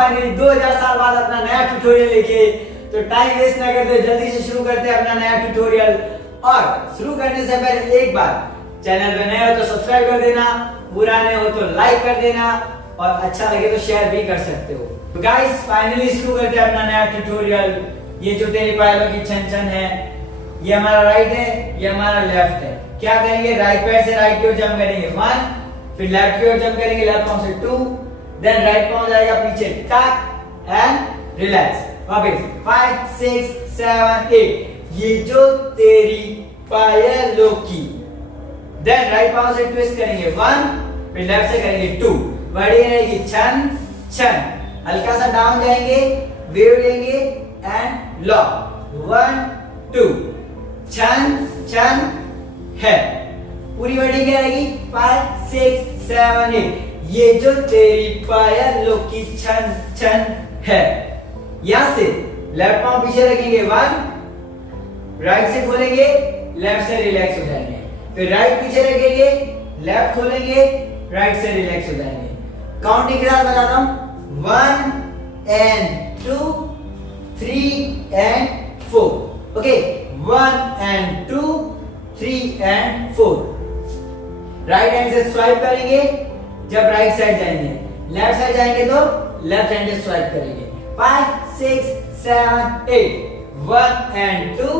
Finally 2000 साल बाद अपना नया ट्यूटोरियल लेके। तो टाइम वेस्ट ना करते जल्दी से शुरू करते हैं अपना नया ट्यूटोरियल। और शुरू करने से पहले एक बार चैनल पे नए हो तो सब्सक्राइब कर देना, बुरा नहीं हो तो लाइक कर देना और अच्छा लगे तो शेयर भी कर सकते हो। तो गाइस फाइनली शुरू करते हैं अपना नया ट्यूटोरियल। ये जो तेरी पायलों की छन छन है, ये हमारा राइट है, ये हमारा लेफ्ट है। क्या करेंगे, राइट पैर से राइट की ओर जंप करेंगे 1, फिर लेफ्ट की ओर जंप करेंगे लेफ्ट पांव से 2, देन राइट पांव जाएगा पीछे टक एंड रिलैक्स। वापस 5 6 7 8 ये जो तेरी पायलों की। देन राइट पांव से ट्विस्ट करेंगे 1, फिर लेफ्ट से करेंगे 2, बड़ी रहेगी छन छन। हल्का सा डाउन जाएंगे, वेव लेंगे एंड लॉक 1 2 छन छन है। पूरी वर्डिंग क्या रहेगी 5 6 7 8 ये जो तेरी पायलों की छन छन है। यहां से लेफ्ट पांव पीछे रखेंगे 1, राइट से खोलेंगे, लेफ्ट से रिलैक्स हो जाएंगे, फिर राइट पीछे रखेंगे, लेफ्ट खोलेंगे, राइट से रिलैक्स हो जाएंगे। काउंटिंग के साथ बताता हूं 1 and 2 3 and 4। Okay 1 and 2 3 and 4। Right hand से स्वाइप करेंगे जब राइट साइड जाएंगे, लेफ्ट साइड जाएंगे तो लेफ्ट हैंड से स्वाइप करेंगे। 5 6 7 8 1 and 2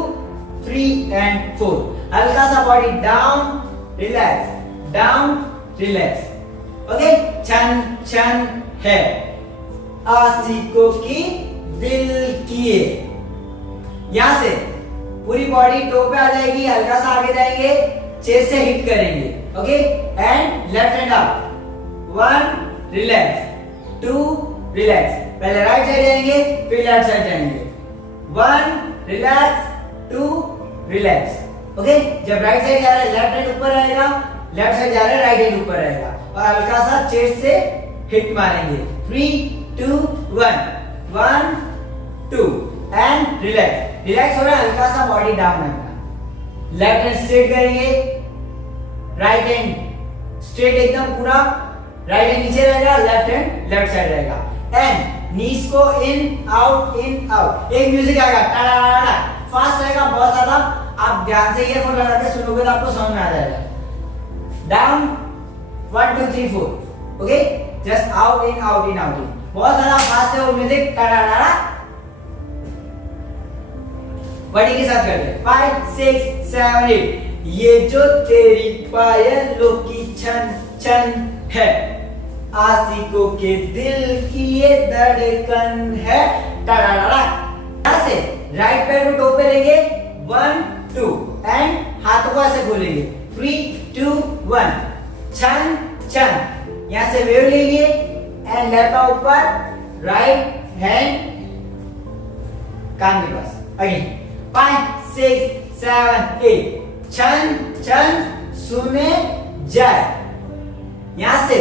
3 and 4। हल्का सा body down relax, down relax. Okay छन छन है। आशिकों की दिल किए। यहां से पूरी बॉडी टो पे आ जाएगी, हल्का सा आगे जाएंगे, चेस्ट से हिट करेंगे। Okay and left hand up 1 relax 2 relax. पहले राइट साइड जाएंगे फिर लेफ्ट साइड जाएंगे 1 रिलैक्स 2 रिलैक्स। ओके जब राइट साइड जा रहा है लेफ्ट हैंड ऊपर रहेगा, लेफ्ट साइड जा रहा है राइट हैंड ऊपर रहेगा और हल्का सा चेस्ट से हिट मारेंगे 3 2 1 1 2 एंड रिलैक्स। रिलैक्स हो रहा है, हल्का सा बॉडी डाउन रखना। लेफ्ट हैंड स्ट्रेट करेंगे, राइट हैंड स्ट्रेट एकदम पूरा, राइट हैंड नीचे रहेगा, लेफ्ट हैंड लेफ्ट साइड रहेगा एंड नीज को इन आउट। एक म्यूजिक आएगा टाड़ा, फास्ट रहेगा बहुत ज्यादा। आप ध्यान से ईयरफोन लगा के सुनोगे तो आपको समझ में आ जाएगा। Down 1 2 3 4। Okay just out in out in out in. बहुत ज्यादा फास्ट है वो म्यूजिक टाड़ा। बॉडी के साथ करते हैं 5 6 7 8 ये जो तेरी पायलों की छन छन है। आशिकों के दिल की ये धड़कन है टाड़ा। यहां से राइट पैर को टो पे लेंगे 1 2 एंड हाथों को ऐसे खोलेंगे 3 2 1 छन छन। यहां से वेव लेंगे एंड लेफ्ट पांव ऊपर, राइट हैंड कान के पास। अगेन 5 6 7 8 छन छन सुने जाए। यहां से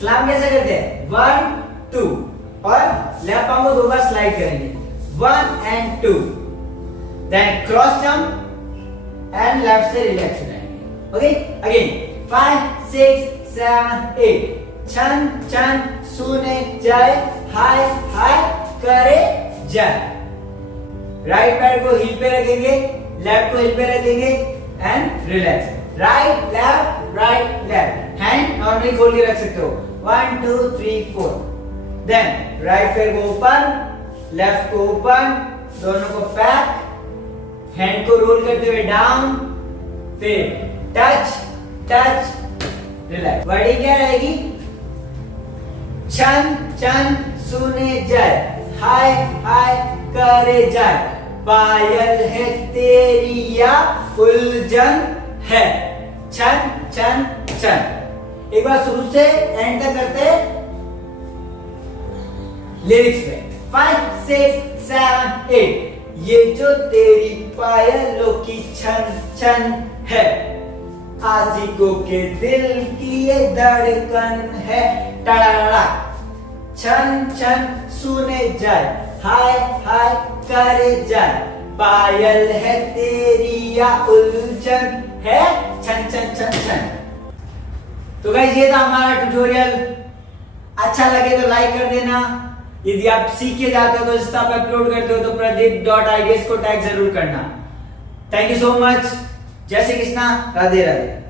सलाम कैसे करते हैं 1 2 और लेफ्ट पांव को 2 बार स्लाइड करेंगे 1 and 2, then cross jump and left से रिलैक्स हो जाएंगे। ओके अगेन 5 6 7 8 छन छन सुने जाए, हाय हाय करे जाए। राइट पैर को हिल पे रखेंगे, लेफ्ट को हिल पे रखेंगे and relax. Right left hand normally खोल के रख सकते हो 1 2 3 4। देन राइट पैर को ऊपर, लेफ्ट को ऊपर, दोनों को पैक, हैंड को रोल करते हुए डाउन, फिर टच टच रिलैक्स। बॉडी क्या रहेगी छन छन सुने जाए, हाय हाय करे जाए। पायल है तेरी या उलझन है। छन छन छन। एक बार शुरू से एंड तक करते लिरिक्स पे 5 6 7 8 ये जो तेरी पायलों की छन छन है। आशिकों के दिल की ये धड़कन है टाड़ा। छन छन सुने जाए, हाय हाय करे जाए। पायल है तेरी या उलझन है, छन छन छन छन। तो गाइस ये था हमारा ट्यूटोरियल। अच्छा लगे तो लाइक कर देना। यदि आप सीख के जाते हो तो इंस्टा पे अपलोड करते हो तो pradeep.ideas को टैग जरूर करना। Thank you so much. जय श्री कृष्णा, राधे राधे।